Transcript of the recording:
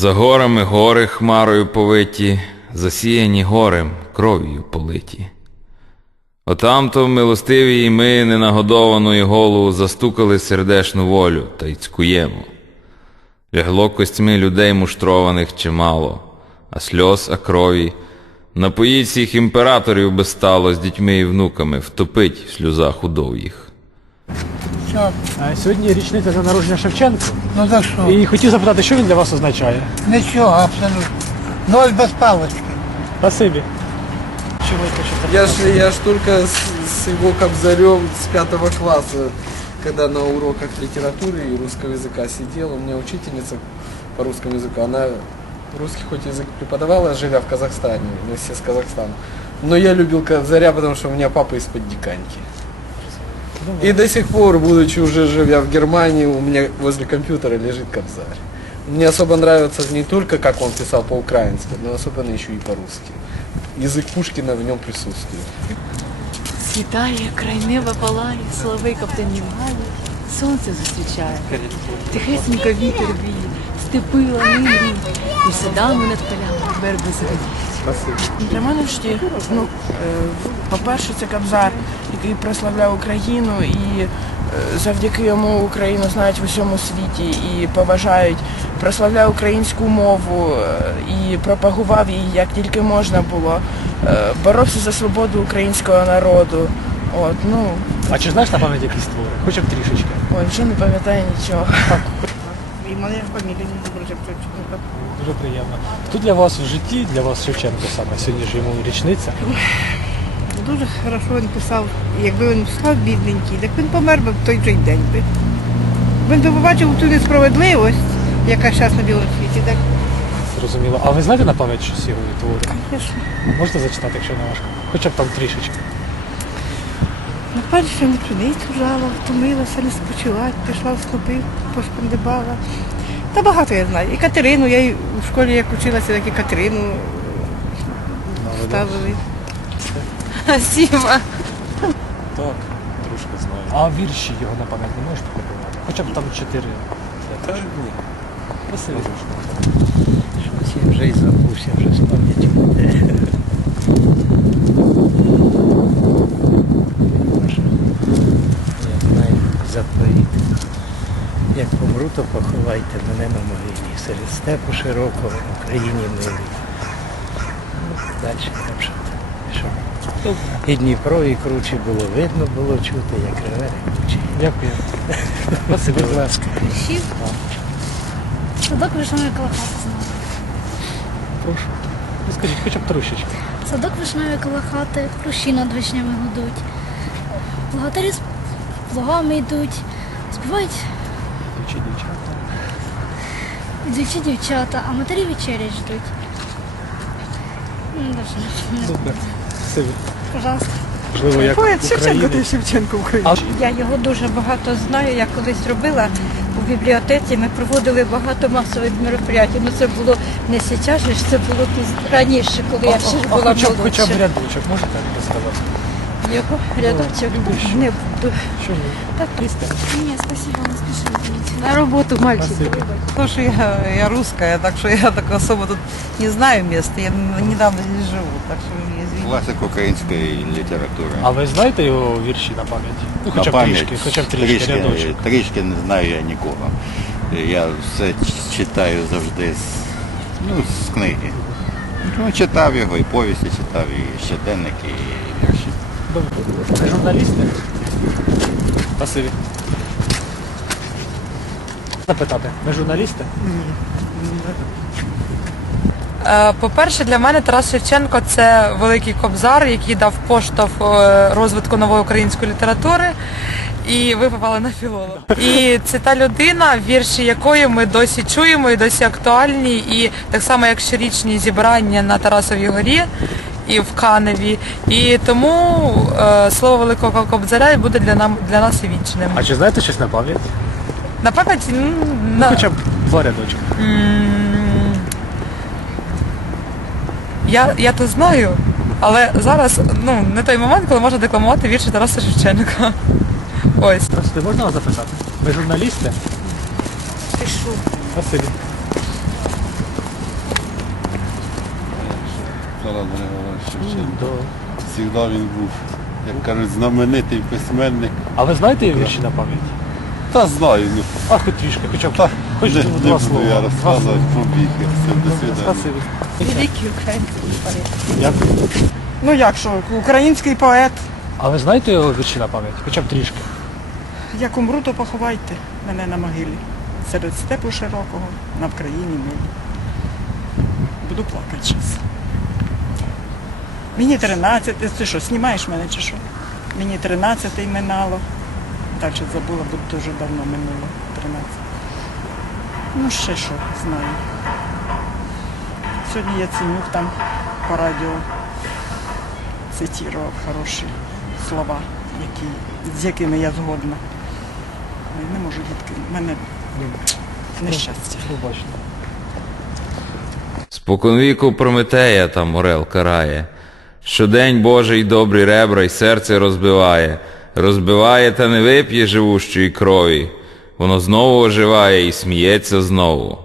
За горами гори хмарою повиті, засіяні горем, кров'ю политі. Отамто милостиві і ми ненагодованою голову застукали сердешну волю та й цькуємо. Лягло костьми людей муштрованих чимало, а сльоз, а крові. Напоїть всіх імператорів би стало з дітьми і внуками, втопить в сльозах удов. Що? А Сьогодні річниця дня народження Шевченка. Ну за що? І хотів запитати, що він для вас означає? Нічого, абсолютно. Ноль без палочки. Спасибі. Що ви хочете? Я ж, я ж только с, с его кобзарем с пятого класса, когда на уроках литературы и русского языка сидел, у меня учительница по русскому языку, она русский хоть язык преподавала, живя в Казахстане, мы все с Казахстана, но я любил кобзаря, потому что у меня папа из-под диканьки. И до сих пор, будучи уже живя в Германии, у меня возле компьютера лежит кобзарь. Мне особо нравится не только, как он писал по-украински, но особенно еще и по-русски. Язык Пушкина в нем присутствует. Світає, крайнева палає, соловейка птанівгає, сонце зустрічає. Тихесенько вітер віє, степи лани і садами над полями верби зеленіють. Для мене ж ті, ну, е, по-перше, це Кобзар, який прославляв Україну і е, завдяки йому Україну знають в усьому світі і поважають, прославляв українську мову е, і пропагував її як тільки можна було. Е, Боровся за свободу українського народу. От, ну, А чи знаєш на пам'ять якісь твори? Хоча б трішечки. ой, вже не пам'ятаю нічого. І моя фамілія Шевченко. Дуже приємно. Хто для вас в житті, для вас Шевченко саме? Сьогодні ж йому річниця. Дуже хорошо він писав. Якби він писав бідненький, так він помер би в той же день би. Він би побачив ту несправедливість, яка зараз на білому світі. Так, Зрозуміло. А ви знаєте на пам'ять щось його твори? звісно. Можете зачитати, якщо не важко? Хоча б там трішечки. На перше не пшеницю жала, втомилася не спочивати, пішла в снопи, пошкандибала. Та багато я знаю. І Катерину, я у школі як училася, так і Катерину ставили. Спасибо. Так, трошки знаю. А вірші його на пам'ять не можеш покопувати? Хоча б там чотири. Да, нет. Василь. Щось я вже й забувся, вже з. Може, Я знаю заповіт. Як помру, то поховайте мене на могилі. Серед степу широкого в Україні милій. Ну, далі там що. що. І Дніпро, і круче було видно, було чути, як реве ревучий. Дякую. Спасибі. Будь ласка. Садок вишневий коло хати. Прошу. Ну скажіть, хоча б трошечки. Садок вишневий коло хати, хрущі над вишнями гудуть. Богатирі з плугами йдуть, співають Ключі дівчата. ідучі дівчата, а матері вечерять ждуть. Ну, даже не- Супер. Спасибі. Пожалуйста. Можливо, як України. Шевченко Україна. А Я його дуже багато знаю. Я колись робила у бібліотеці. Ми проводили багато масових мероприятий. Ну це було не зараз, ж, це було піз- раніше, коли я ще ж а була хоча б, хоча б молодша. рядочок можете розказати? Його рядочок не буду. Що ні? Так? Ні, спасибо, не спішіть. на роботу мальчик. Спасибо. Потому что я, я русская, так что я так особо тут не знаю места. Я недавно здесь живу, так что. Класик української літератури. А ви знаєте його вірші на пам'ять? Ну, хоча На б трішки, хоча б трішки, трішки, рядочок. трішки не знаю я нікого. Я все читаю завжди з, ну, з книги. Ну, читав його, і повісті читав, і щоденники, і вірші. Добре. Ви журналісти? Спасибі. Запитати, ви журналісти? Е, По-перше, для мене Тарас Шевченко це великий кобзар, який дав поштовх е, розвитку нової української літератури. І ви попали на філолог. І це та людина, вірші якої ми досі чуємо і досі актуальні. І так само, як щорічні зібрання на Тарасовій горі і в Каневі. І тому е, слово великого кобзаря буде для нам для нас і вічним. А чи знаєте щось на пам'ять? На пам'ять Ну, на- хоча б два рядочки. М, я я то знаю, але зараз ну, не той момент, коли можна декламувати вірші Тараса Шевченка. Ось. Прости, можна вас запитати? Ви журналісти? Пишу. Спасибі. Тарас Григорович Шевченко. Всігда він був, як кажуть, знаменитий письменник. А ви знаєте вірші на пам'ять? Та знаю. ну. А хоч трішки, хоча б. Та хоч не, два не буду слова. я розказувати про біги. Все, до свидання. Великий український поет. Дякую. Ну як що, український поет. А ви знаєте його вірші на пам'ять? Хоча б трішки. Як умру, то поховайте мене на могилі. Серед степу широкого, на Вкраїні милі. Буду плакати час. Мені 13, ти що, знімаєш мене чи що? Мені 13 минало. Так що забула, бо дуже давно минуло. 13. Ну ще що, знаю. Сьогодні я цінюк там по радіо цитував хороші слова, які, з якими я згодна. Не можу дітки, в мене нещастя. Бачите. Споконвіку Прометея там орел карає. Щодень Божий добрі ребра й серце розбиває, розбиває та не вип'є живущої крові. Воно знову оживає і сміється знову.